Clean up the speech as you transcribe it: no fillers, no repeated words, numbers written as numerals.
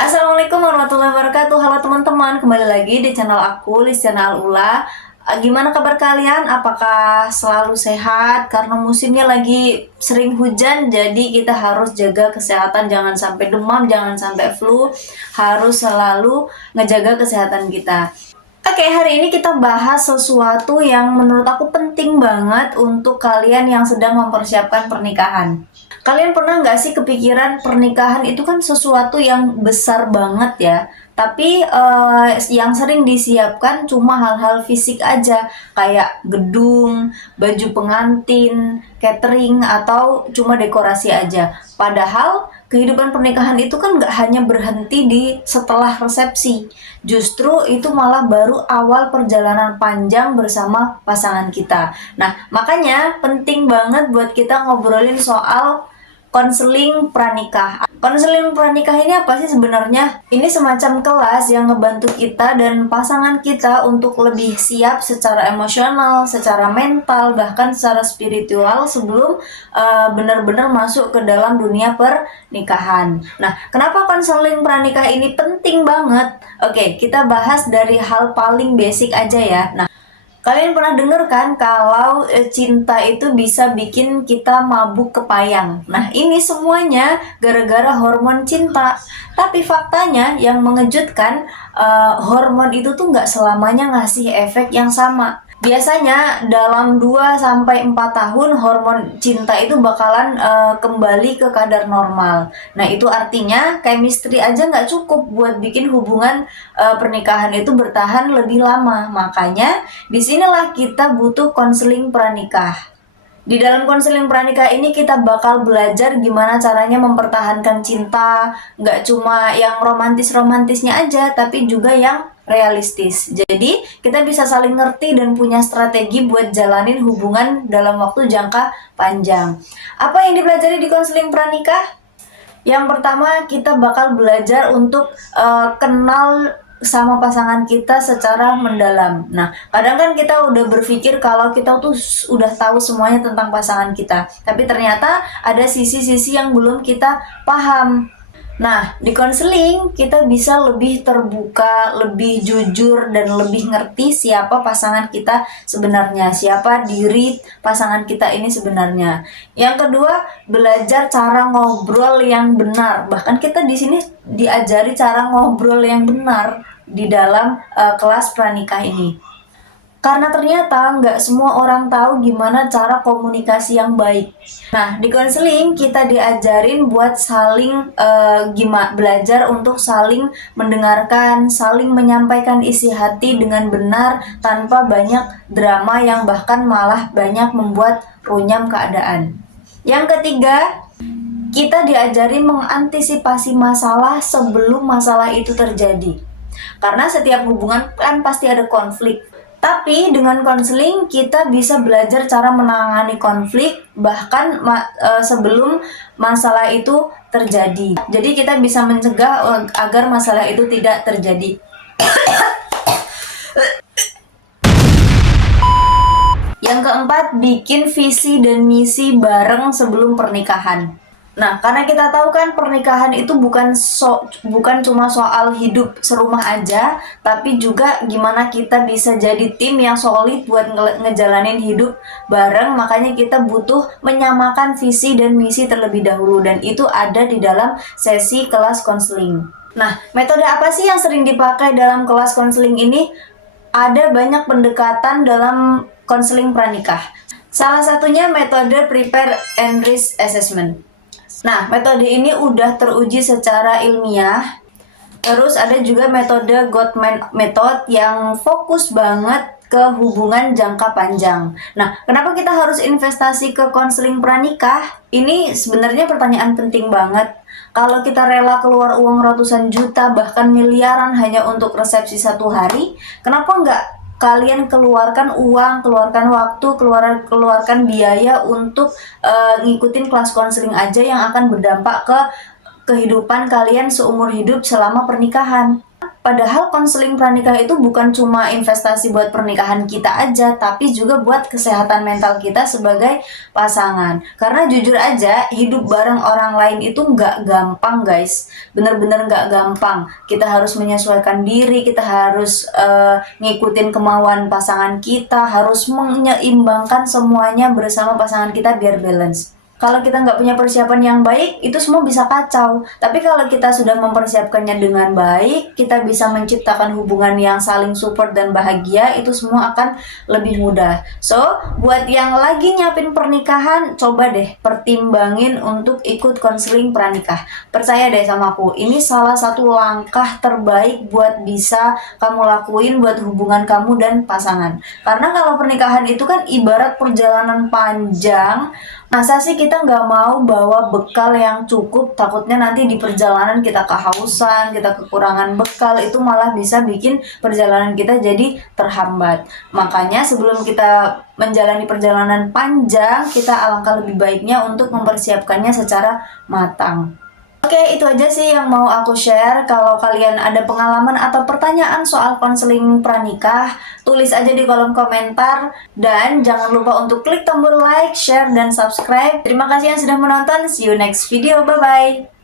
Assalamualaikum warahmatullahi wabarakatuh. Halo teman-teman, kembali lagi di channel aku, Listiana Alula. Gimana kabar kalian? Apakah selalu sehat? Karena musimnya lagi sering hujan, jadi kita harus jaga kesehatan, jangan sampai demam, jangan sampai flu. Harus selalu ngejaga kesehatan kita. Oke, hari ini kita bahas sesuatu yang menurut aku penting banget untuk kalian yang sedang mempersiapkan pernikahan. Kalian pernah nggak sih kepikiran pernikahan itu kan sesuatu yang besar banget ya, tapi yang sering disiapkan cuma hal-hal fisik aja, kayak gedung, baju pengantin, catering, atau cuma dekorasi aja. Padahal kehidupan pernikahan itu kan nggak hanya berhenti di setelah resepsi. Justru itu malah baru awal perjalanan panjang bersama pasangan kita. Nah, makanya penting banget buat kita ngobrolin soal konseling pranikah. Konseling pranikah ini apa sih sebenarnya? Ini semacam kelas yang ngebantu kita dan pasangan kita untuk lebih siap secara emosional, secara mental, bahkan secara spiritual sebelum benar-benar masuk ke dalam dunia pernikahan. Nah, kenapa konseling pranikah ini penting banget? Oke, kita bahas dari hal paling basic aja ya. Nah, kalian pernah denger kan kalau cinta itu bisa bikin kita mabuk kepayang. Nah, ini semuanya gara-gara hormon cinta. Tapi faktanya yang mengejutkan, hormon itu tuh nggak selamanya ngasih efek yang sama. Biasanya dalam 2 sampai 4 tahun hormon cinta itu bakalan kembali ke kadar normal. Nah, itu artinya chemistry aja nggak cukup buat bikin hubungan pernikahan itu bertahan lebih lama. Makanya disinilah kita butuh konseling pranikah. Di dalam konseling pranikah ini kita bakal belajar gimana caranya mempertahankan cinta, nggak cuma yang romantis-romantisnya aja, tapi juga yang realistis. Jadi kita bisa saling ngerti dan punya strategi buat jalanin hubungan dalam waktu jangka panjang. Apa yang dipelajari di konseling pranikah? Yang pertama, kita bakal belajar untuk kenal sama pasangan kita secara mendalam. Nah, kadang kan kita udah berpikir kalau kita tuh udah tahu semuanya tentang pasangan kita, tapi ternyata ada sisi-sisi yang belum kita paham. Nah, di konseling kita bisa lebih terbuka, lebih jujur, dan lebih ngerti siapa pasangan kita sebenarnya, siapa diri pasangan kita ini sebenarnya. Yang kedua, belajar cara ngobrol yang benar. Bahkan kita di sini diajari cara ngobrol yang benar di dalam kelas pranikah ini. Karena ternyata nggak semua orang tahu gimana cara komunikasi yang baik. Nah, di konseling kita diajarin buat saling belajar untuk saling mendengarkan, saling menyampaikan isi hati dengan benar tanpa banyak drama yang bahkan malah banyak membuat runyam keadaan. Yang ketiga, kita diajari mengantisipasi masalah sebelum masalah itu terjadi. Karena setiap hubungan kan pasti ada konflik. Tapi dengan konseling kita bisa belajar cara menangani konflik bahkan sebelum masalah itu terjadi. Jadi kita bisa mencegah agar masalah itu tidak terjadi. Yang keempat, bikin visi dan misi bareng sebelum pernikahan. Nah, karena kita tahu kan pernikahan itu bukan cuma soal hidup serumah aja, tapi juga gimana kita bisa jadi tim yang solid buat ngejalanin hidup bareng. Makanya kita butuh menyamakan visi dan misi terlebih dahulu, dan itu ada di dalam sesi kelas konseling. Nah, metode apa sih yang sering dipakai dalam kelas konseling ini? Ada banyak pendekatan dalam konseling pranikah. Salah satunya metode Prepare and Risk Assessment. Nah, metode ini udah teruji secara ilmiah. Terus ada juga metode Gottman Method yang fokus banget ke hubungan jangka panjang. Nah, kenapa kita harus investasi ke konseling pranikah? Ini sebenarnya pertanyaan penting banget. Kalau kita rela keluar uang ratusan juta bahkan miliaran hanya untuk resepsi 1 hari, kenapa nggak kalian keluarkan uang, keluarkan waktu, keluarkan biaya untuk ngikutin kelas konseling aja yang akan berdampak ke kehidupan kalian seumur hidup selama pernikahan. Padahal konseling pranikah itu bukan cuma investasi buat pernikahan kita aja, tapi juga buat kesehatan mental kita sebagai pasangan. Karena jujur aja, hidup bareng orang lain itu nggak gampang guys. Bener-bener nggak gampang. Kita harus menyesuaikan diri, kita harus ngikutin kemauan pasangan kita, harus menyeimbangkan semuanya bersama pasangan kita biar balance. Kalau kita nggak punya persiapan yang baik, itu semua bisa kacau. Tapi kalau kita sudah mempersiapkannya dengan baik, kita bisa menciptakan hubungan yang saling support dan bahagia, itu semua akan lebih mudah. So, buat yang lagi nyiapin pernikahan, coba deh pertimbangin untuk ikut konseling pranikah. Percaya deh sama aku, ini salah satu langkah terbaik buat bisa kamu lakuin buat hubungan kamu dan pasangan. Karena kalau pernikahan itu kan ibarat perjalanan panjang. Masa sih kita nggak mau bawa bekal yang cukup, takutnya nanti di perjalanan kita kehausan, kita kekurangan bekal, itu malah bisa bikin perjalanan kita jadi terhambat. Makanya sebelum kita menjalani perjalanan panjang, kita alangkah lebih baiknya untuk mempersiapkannya secara matang. Oke, itu aja sih yang mau aku share. Kalau kalian ada pengalaman atau pertanyaan soal konseling pranikah, tulis aja di kolom komentar. Dan jangan lupa untuk klik tombol like, share, dan subscribe. Terima kasih yang sudah menonton. See you next video. Bye-bye.